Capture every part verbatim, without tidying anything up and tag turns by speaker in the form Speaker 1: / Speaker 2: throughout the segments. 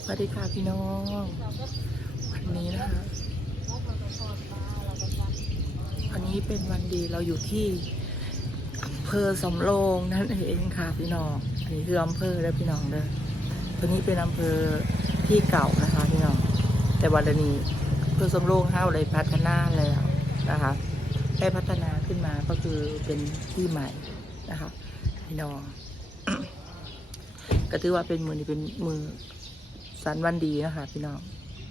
Speaker 1: วัสดีค่ะพี่น้องวันนี้นะคะวันนี้เป็นวันดีเราอยู่ที่อำเภอสำโรงนั่นเองค่ะพี่น้องอันนี้คืออำเภอแล้วพี่น้องเด้อตัวนี้เป็นอำเภอที่เก่านะคะพี่น้องแต่วันนี้อำเภอสำโรงห้าวเลยพัฒนาแล้วนะคะได้พัฒนาขึ้นมาก็คือเป็นที่ใหม่นะคะพี่น้อง ก็ถือว่าเป็นมือนี้เป็นมือสันวันดีนะคะพี่น้อง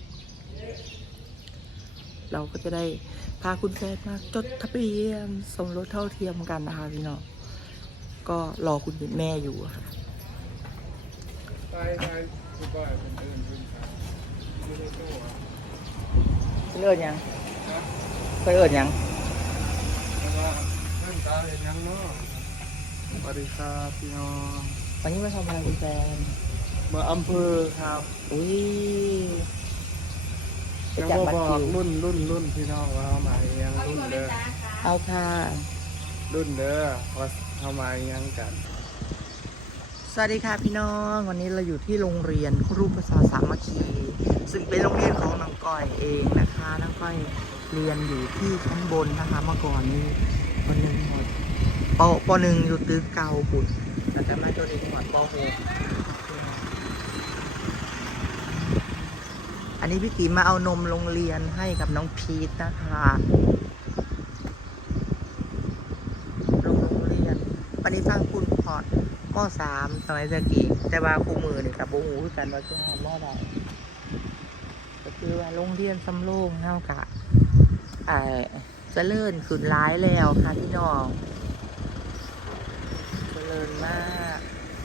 Speaker 1: เราก็จะได้พาคุณแฟนมาจดทะเบียนสมรสเท่าเทียมกันนะคะพี่น้องก็รอคุณแม่อยู่ค่ะไปไปคุณบ่อยเป็นเอิญคุณไม่ได้โต้อะเอิญยังไปเอิญยังเพื่อนตาเห็นยังเนาะสวัสดีครับพี่น้องวันนี้มาทำอะไรคุณแฟนมาอำเภอครับอุ้ยยังบอกรุ่นรุ่นรุ่นพี่น้องว่าเขามายังรุ่นเด้อเอาค่ะรุ่นเด้อว่าเขามายังกันสวัสดีค่ะพี่น้องวันนี้เราอยู่ที่โรงเรียนครูภาษาสามัคคีซึ่งเป็นโรงเรียนของน้องก้อยเองนะคะน้องก้อยเรียนอยู่ที่ชั้นบนนะคะเมื่อก่อนนี้ปหนึ่งหมดปปหนึ่งอยู่ตึกเก่าปุ่นแต่มาจนถึงหมดปหกอันนี้พี่ติ๋มมาเอานมโรงเรียนให้กับน้องพีทนะคะโรงเรียนวันนี้ฟังคุณพอดมอสามสมัยสกีแต่ว่าคู่มือเนี่ยกับโบหูกันว่าจะหามอใดก็คือว่าโรงเรียนสำโรงเท่ากับอ่าจะเลื่อนขึ้นร้ายแล้วค่ะพี่น้องจะเลื่อนมาก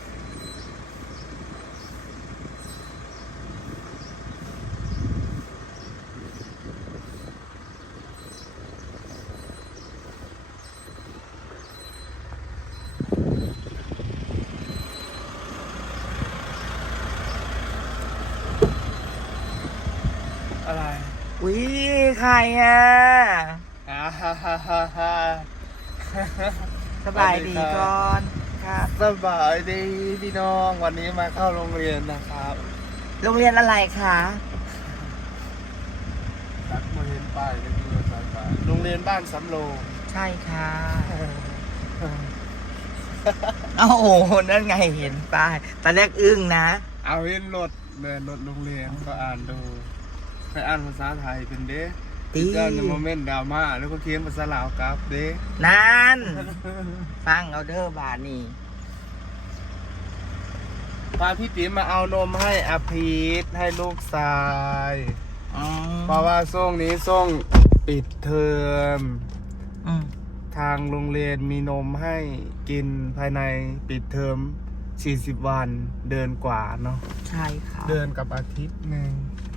Speaker 1: อะไรอุ้ยใครอ่ะอ่าฮ่าฮ่าฮ่าฮ่าสบายดีก่อนครับสบายดีพี่น้องวันนี้มาเข้าโรงเรียนนะครับโรงเรียนอะไรคะตักมาเห็นป้ายเลยที่เราใส่ป้ายโรงเรียนบ้านสำโรงใช่ค่ะโอ้โหนั่นไงเห็นป้ายตอนแรกอึ้งนะเอาเห็นรถเดินรถโรงเรียนก็อ่านดูให้อ่านภาษาไทยเป็นเด้ตีเจ้าในโมเมนต์ดราม่าแล้วก็เขียนภาษาลาวกราฟเด้นั่นฟังเอาเด้อบาทนี่พาพี่ติ๋มมาเอานมให้อภิษให้ลูกชายเพราะว่าช่วงนี้ช่วงปิดเทอมทางโรงเรียนมีนมให้กินภายในปิดเทอมสี่สิบวันเดือนกว่าเนาะใช่ค่ะเดือนกับอาทิตย์หนึ่ง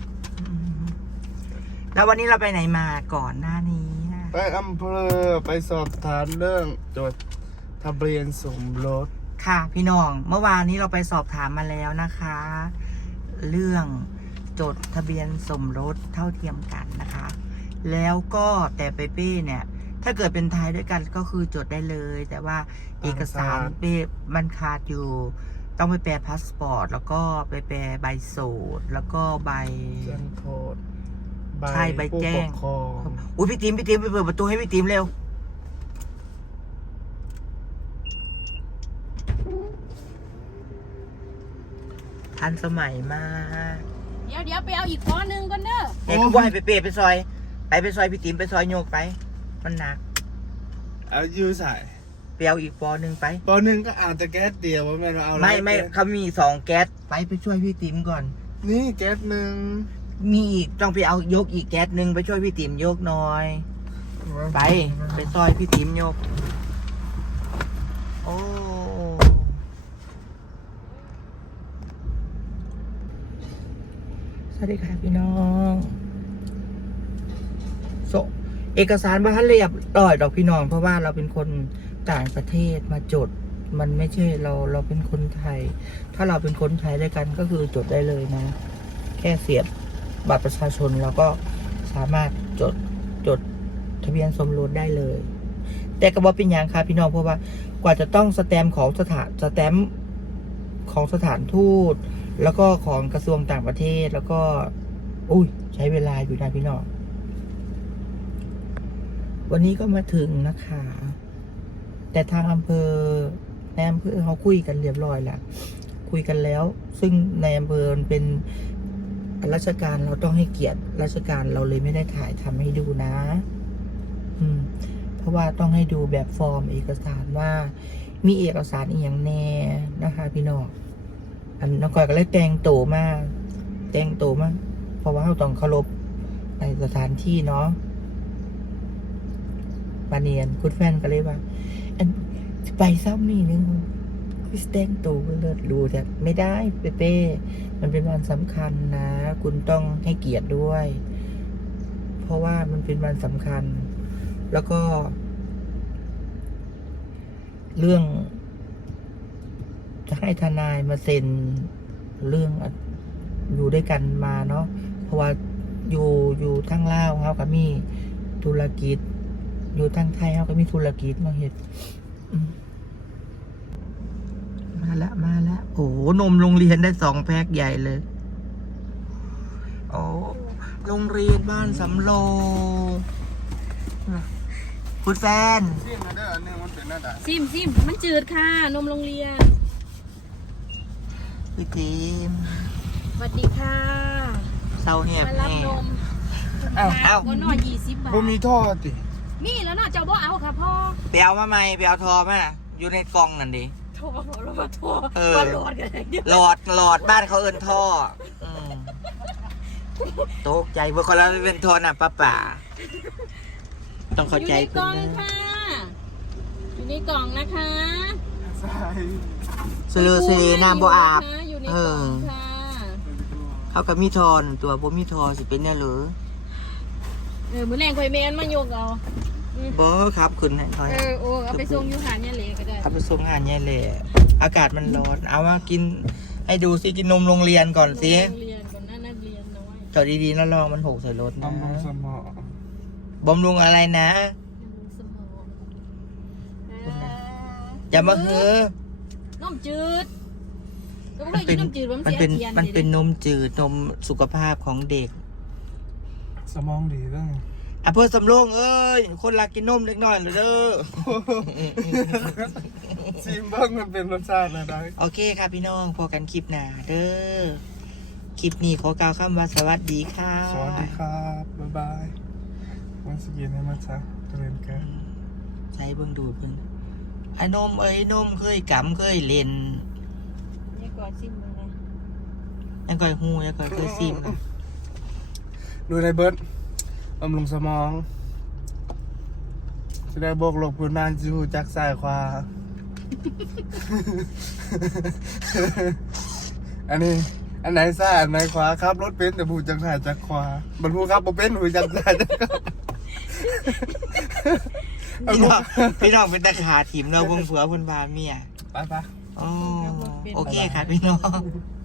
Speaker 1: แล้ววันนี้เราไปไหนมาก่อนหน้านี้นะไปอำเภอไปสอบถามเรื่องจดทะเบียนสมรสค่ะพี่น้องเมื่อวานนี้เราไปสอบถามมาแล้วนะคะเรื่องจดทะเบียนสมรสเท่าเทียมกันนะคะแล้วก็แต่เปเป้เนี่ยถ้าเกิดเป็นไทยด้วยกันก็คือจดได้เลยแต่ว่าเอกสารเป้มันขาดอยู่ต้องไปแปลพาสปอร์ตแล้วก็ไปแปลใบโสดแล้วก็ใบแจ้งโทษใช่ใบแจ้งอุ้ยพี่ติ๋มพี่ติ๋มไปเปิดประตูให้พี่ติ๋มเร็วทันสมัยมาก
Speaker 2: เดี๋ยวเดี๋ยวไปเอาอีกข้อนึงก่อนเด้อ
Speaker 1: เด็กว่าให้ไปเปย์ไปซอยไปไปซอยพี่ติ๋มไปซอยโยกไปมันหนัก
Speaker 3: เอายูใส่
Speaker 1: ไปเอาอีกปอหนึ่งไป
Speaker 3: ปอหนึ่งก็อาจจะแก๊สเดียวไม่เราเอา
Speaker 1: ไม่ไม่เขามีสองแก๊สไปไปช่วยพี่ติ๋มก่อน
Speaker 3: นี่แก๊สหนึ่ง
Speaker 1: มีอีกต้องไปเอายกอีกแก๊สหนึ่งไปช่วยพี่ติ๋มยกหน่อยไปไปซอยพี่ติ๋มยกโอ้สวัสดีค่ะพี่น้องโซเอกสารบ้านเรียบร้อยดอกพี่น้องเพราะว่าเราเป็นคนต่างประเทศมาจดมันไม่ใช่เราเราเป็นคนไทยถ้าเราเป็นคนไทยด้วยกันก็คือจดได้เลยนะแค่เสียบบัตรประชาชนเราก็สามารถจดจดทะเบียนสมรสได้เลยแต่ก็บอกเป็นอย่างค่ะพี่น้องเพราะว่ากว่าจะต้องสแตมป์ของสถานสแตมป์ของสถานทูตแล้วก็ของกระทรวงต่างประเทศแล้วก็ อุ้ยใช้เวลาอยู่นะพี่น้องวันนี้ก็มาถึงนะคะ แต่ทางอำเภอในอำเภอเขาคุยกันเรียบร้อยแล้วคุยกันแล้ว ซึ่งในอำเภอเป็นราชการเราต้องให้เกียรติราชการเราเลยไม่ได้ถ่ายทำให้ดูนะ อืม เพราะว่าต้องให้ดูแบบฟอร์มเอกสารว่า มีเอกสารอีกอย่างแน่นะคะ พี่น้องอันน้องก้อยก็เลยแต่งโตมากแต่งโตมากเพราะว่าเราต้องเคารพในสถานที่เนาะปาเนียนคุณแฟนก็เลยว่าอันไปซ้ำนี่นึงคือแต่งโตเลิศดูแต่ไม่ได้เป๊ะๆมันเป็นวันสำคัญนะ คุณต้องให้เกียรติด้วย เพราะว่ามันเป็นวันสำคัญ แล้วก็ เรื่อง จะให้ทนายมาเซ็นเรื่องอยู่ด้วยกันมาเนาะเพราะว่าอยู่อยู่ทั้งลาวเขาก็มีธุรกิจ อยู่ทั้งไทยเขาก็มีธุรกิจมาเห็ดอืมมาแล้วมาแล้วโอ้โหนมโรงเรียนได้สองแพ็คใหญ่เลย โอ้โรงเรียนบ้านสำโรงคุณแฟน
Speaker 3: ซิมมาเด้ออันนึงมันเป็นหน้าตา
Speaker 2: ซิมซิมมันจืดค่ะ นมโรงเรียน
Speaker 1: พี่ทีม
Speaker 2: สวัสดีค่ะ
Speaker 1: เศร้าแหบ
Speaker 2: มารับ
Speaker 1: แน่
Speaker 2: นม
Speaker 1: เอ้าเอ้า
Speaker 2: ก็นอนยี่สิบบาท
Speaker 3: บ่มีท่อติ
Speaker 2: มีแล้วเนาะเจ้าบ่เอาค่ะพ่อ
Speaker 1: ไปเอามาใหม่ไปเอาทอมาอยู่ในกล่องนั่นดิ
Speaker 2: โทรมาบอกเรามาโทร
Speaker 1: เออ
Speaker 2: มาโหลดกันเลยเดี๋ยว
Speaker 1: หลอดหลอดบ้านเขาเอินท่ออืมตกใจเพราะคนเราเป็นท่อน่ะป้าป่าต้องเข้าใจ
Speaker 2: อยู่ในกล่อง
Speaker 1: นะ
Speaker 2: ค่ะ อยู่ในกล่องนะคะ
Speaker 3: ใช่
Speaker 1: ซื้อซื้อน้ำบ่อาบ
Speaker 2: อยู่ใน
Speaker 1: เอก
Speaker 2: ล่อ
Speaker 1: อ
Speaker 2: งค่ะ
Speaker 1: เขากับมีทอนตัวบ่มีทอสิเป็นแน่หรือ
Speaker 2: เออมือแรงคอยเมนมาโยกเอาอืม
Speaker 1: บ่ครับคุณให้ทอย
Speaker 2: เออโอ้เอาไปส่งอยูหาเนี่ยเลยก็ได้
Speaker 1: ขับไปส่งงานแย่เลยอากาศมันร้อนเอามากิน ให้ดูสิกินนมโรงเรียนก่อนสิ
Speaker 2: โรงเรียนก่อนหน้านักเรียนน้อย
Speaker 1: จอดดีๆแล้วลองมันหกใส่รถนะ
Speaker 3: บำรุงสมอง
Speaker 1: บำรุงอะไรนะ
Speaker 2: สมอง
Speaker 1: อย่ามาเฮ้อ
Speaker 2: น้ำจืดก็
Speaker 1: มั
Speaker 2: ไม่
Speaker 1: น
Speaker 2: เค
Speaker 1: เป็
Speaker 2: ย
Speaker 1: น
Speaker 2: กินน้ำจืดว่า
Speaker 1: มั
Speaker 2: มัน น
Speaker 1: เป็
Speaker 2: เสี
Speaker 1: น
Speaker 2: ยเทียน
Speaker 1: มันเป็นนมจืดนมสุขภาพของเด็ก
Speaker 3: สมองดีตั้ง
Speaker 1: อ่ะเพื่อสำโรงเอ้ยคนรักกินนมเล็กน้อยเลยเด้อ
Speaker 3: ซิมเบิ้งมันเป็นรสชาติอะไร
Speaker 1: โอเคค่ะพี่น้องพอกันคลิปหน้าเด้อคลิปนี้ขอกล่าวคำว่าสวัสดีค่ะ
Speaker 3: สวัสดีครับ บ๊ายบายวันสกีนให้มาซะเจริญกัน
Speaker 1: ใช้เบิ่งดูดเพิ่นไอ้นมเอ้ยนมเคยกำเคยเล่น
Speaker 2: นี่ก่อนซิมเลยนะ
Speaker 1: ยังก่อยฮูยังก่อยเคยซิมนะ
Speaker 3: ดูในเบิร์ดบำรุงสมอง จะได้บวกลบคูณหารจิวจักซ้ายขวา อันนี้ อันไหนซ้ายอันไหนขวาครับ รถเป็นแต่ผู้จักซ้ายจักขวาบรรทุกครับบ่เป็นผู้จักซ้ายจักขวา
Speaker 1: พี่น้องพี่น้องเป็นตะขาถิ่มเราเบิ่งผัวเพิ่นพาเมีย
Speaker 3: ไปไป
Speaker 1: อ๋อโอเคค่ะพี่น้อง
Speaker 2: เ